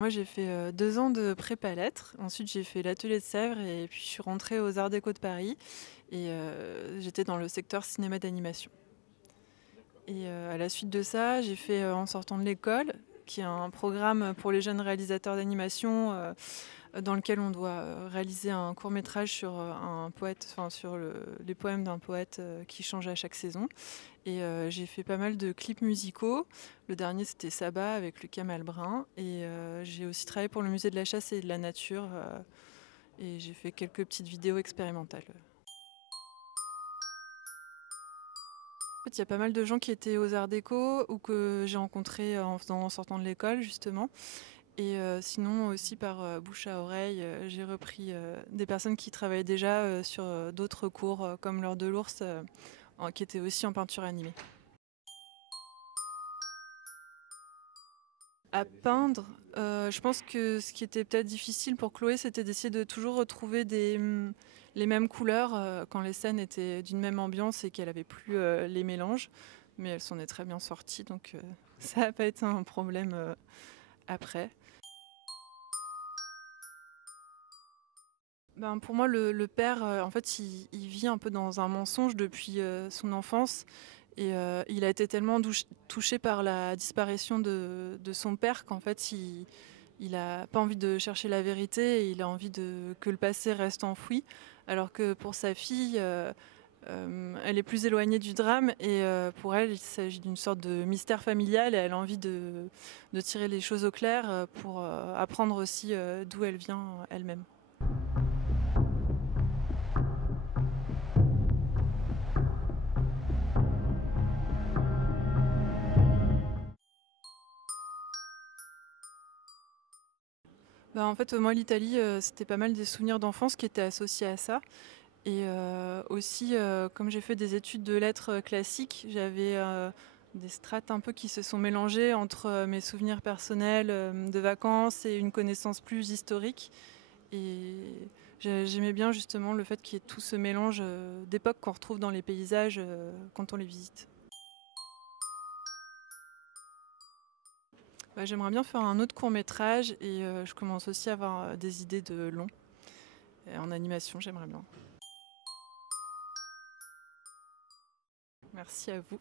Moi, j'ai fait 2 ans de prépa lettres. Ensuite, j'ai fait l'atelier de Sèvres et puis je suis rentrée aux Arts déco de Paris et j'étais dans le secteur cinéma d'animation. Et à la suite de ça, j'ai fait En sortant de l'école, qui est un programme pour les jeunes réalisateurs d'animation, dans lequel on doit réaliser un court-métrage sur un poète, enfin sur les poèmes d'un poète qui change à chaque saison. Et j'ai fait pas mal de clips musicaux. Le dernier, c'était Saba avec Lucas Malbrin. Et j'ai aussi travaillé pour le musée de la chasse et de la nature. Et j'ai fait quelques petites vidéos expérimentales. En fait, il y a pas mal de gens qui étaient aux Arts Déco ou que j'ai rencontrés en sortant de l'école, justement. Et sinon aussi par bouche à oreille, j'ai repris des personnes qui travaillaient déjà sur d'autres cours comme l'Heure de l'ours, qui étaient aussi en peinture animée. À peindre, je pense que ce qui était peut-être difficile pour Chloé, c'était d'essayer de toujours retrouver les mêmes couleurs quand les scènes étaient d'une même ambiance et qu'elle avait plus les mélanges. Mais elle s'en est très bien sortie, donc ça n'a pas été un problème après. Ben, pour moi, le père, en fait, il vit un peu dans un mensonge depuis son enfance. Et il a été tellement touché par la disparition de son père qu'en fait, il a pas envie de chercher la vérité et il a envie que le passé reste enfoui. Alors que pour sa fille, elle est plus éloignée du drame et pour elle, il s'agit d'une sorte de mystère familial et elle a envie de tirer les choses au clair pour apprendre aussi d'où elle vient elle-même. Bah, en fait, moi, l'Italie, c'était pas mal des souvenirs d'enfance qui étaient associés à ça. Et aussi, comme j'ai fait des études de lettres classiques, j'avais des strates un peu qui se sont mélangées entre mes souvenirs personnels de vacances et une connaissance plus historique. Et j'aimais bien justement le fait qu'il y ait tout ce mélange d'époques qu'on retrouve dans les paysages quand on les visite. Bah, j'aimerais bien faire un autre court métrage et je commence aussi à avoir des idées de long. Et en animation, j'aimerais bien. Merci à vous.